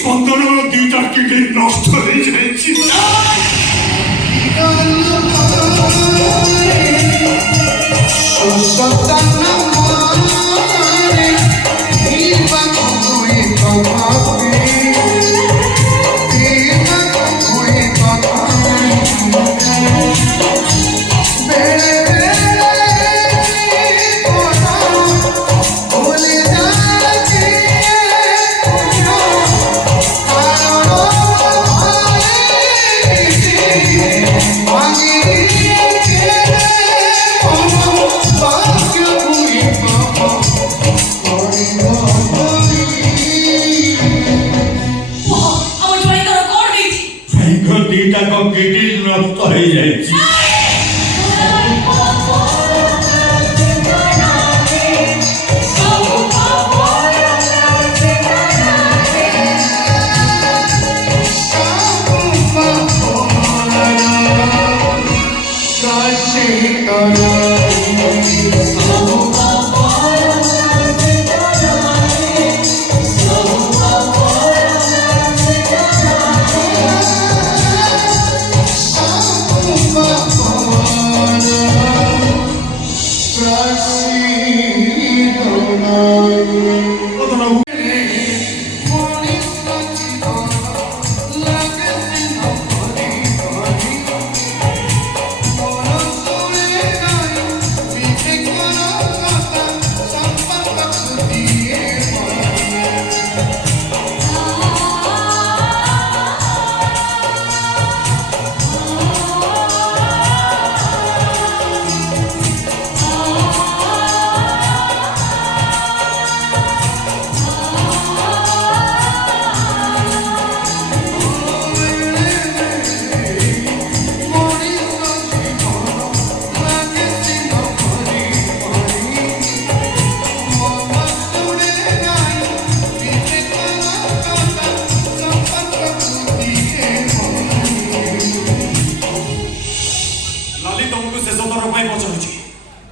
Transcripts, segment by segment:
স্পন্দন দুইটা কিডনি নষ্ট হয়ে যাচ্ছে। কিডনি নষ্ট হয়ে যাচ্ছে।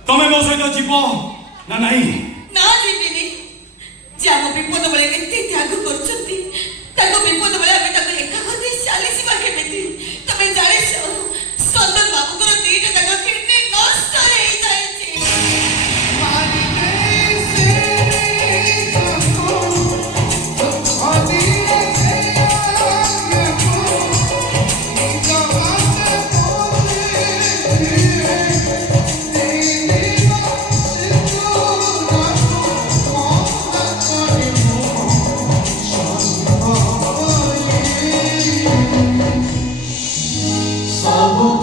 ତମେ ମୋ ସହିତ ଯିବ ନା ନାହିଁ? ନା ଯିବିନି। ଯେ ଆମ ବିପଦ ବେଳେ ଏତେ ତ୍ୟାଗ କରୁଛନ୍ତି, ତାଙ୍କ ବିପଦ ବେଳେ ଆମେ ତାଙ୍କୁ ଏକା କରି ଚାଲିଯିବା କେମିତି? ତମେ ଜାଣିଛ ସ୍କନ୍ଦନ ବାବୁଙ୍କର ଦିଟା ତାଙ୍କ କିଡନି ନଷ୍ଟ ହେଇଯାଇଛି। Sabu